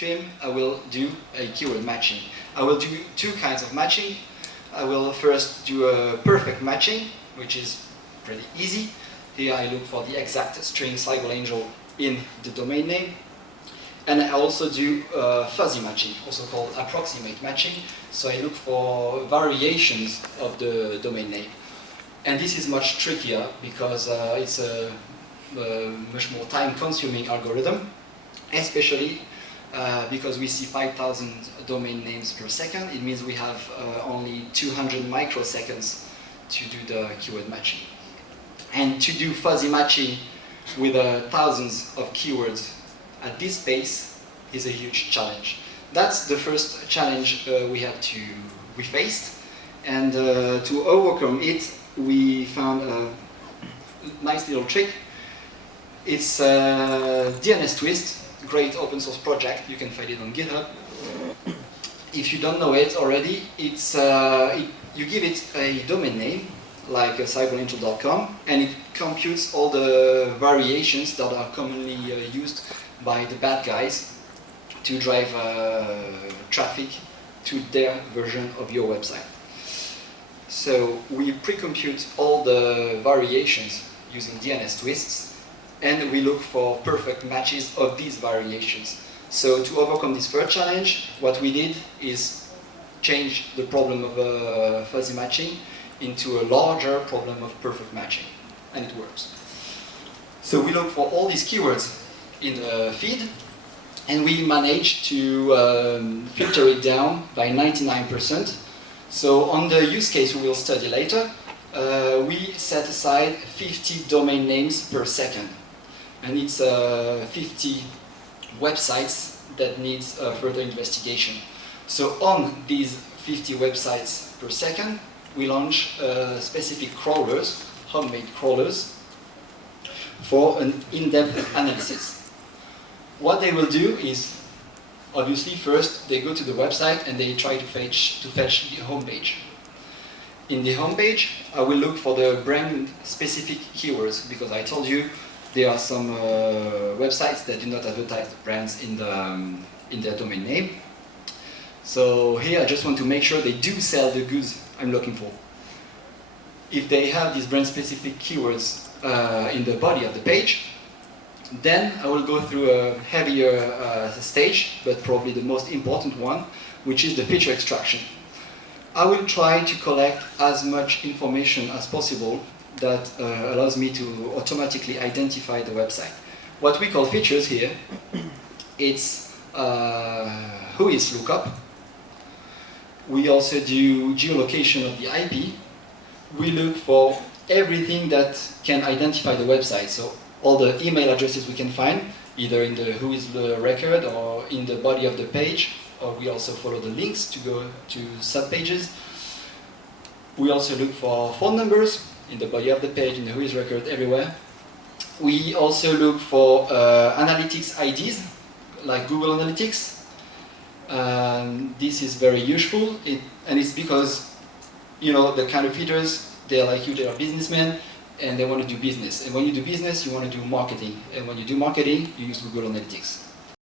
stream, I will do a keyword matching. I will do two kinds of matching. I will first do a perfect matching, which is pretty easy. Here I look for the exact string CyberAngel in the domain name. And I also do fuzzy matching, also called approximate matching. So I look for variations of the domain name. And this is much trickier because it's a much more time-consuming algorithm, especially because we see 5,000 domain names per second. It means we have only 200 microseconds to do the keyword matching. And to do fuzzy matching with thousands of keywords at this pace is a huge challenge. That's the first challenge we faced, and to overcome it, we found a nice little trick. It's DNS Twist, great open source project. You can find it on GitHub. If you don't know it already, it's you give it a domain name like cyberangel.com, and it computes all the variations that are commonly used by the bad guys to drive traffic to their version of your website. So we pre-compute all the variations using DNS twists, and we look for perfect matches of these variations. So to overcome this first challenge, what we did is change the problem of fuzzy matching into a larger problem of perfect matching, and it works. So we look for all these keywords in the feed, and we managed to filter it down by 99%. So on the use case we will study later, we set aside 50 domain names per second. And it's 50 websites that needs further investigation. So on these 50 websites per second, we launch specific crawlers, homemade crawlers, for an in-depth analysis. What they will do is, obviously, first they go to the website and they try to fetch the home page. In the home page, I will look for the brand-specific keywords, because I told you there are some websites that do not advertise the brands in their domain name. So here I just want to make sure they do sell the goods I'm looking for. If they have these brand-specific keywords in the body of the page, then I will go through a heavier stage, but probably the most important one, which is the feature extraction. I will try to collect as much information as possible that allows me to automatically identify the website. What we call features here, it's who is lookup. We also do geolocation of the IP. We look for everything that can identify the website. So all the email addresses we can find, either in the who is the record or in the body of the page, or we also follow the links to go to subpages. We also look for phone numbers in the body of the page, in the who is record, everywhere. We also look for analytics IDs, like Google Analytics. This is very useful, and it's because, you know, the counterfeiters, they're like you, they are businessmen, and they want to do business. And when you do business, you want to do marketing. And when you do marketing, you use Google Analytics.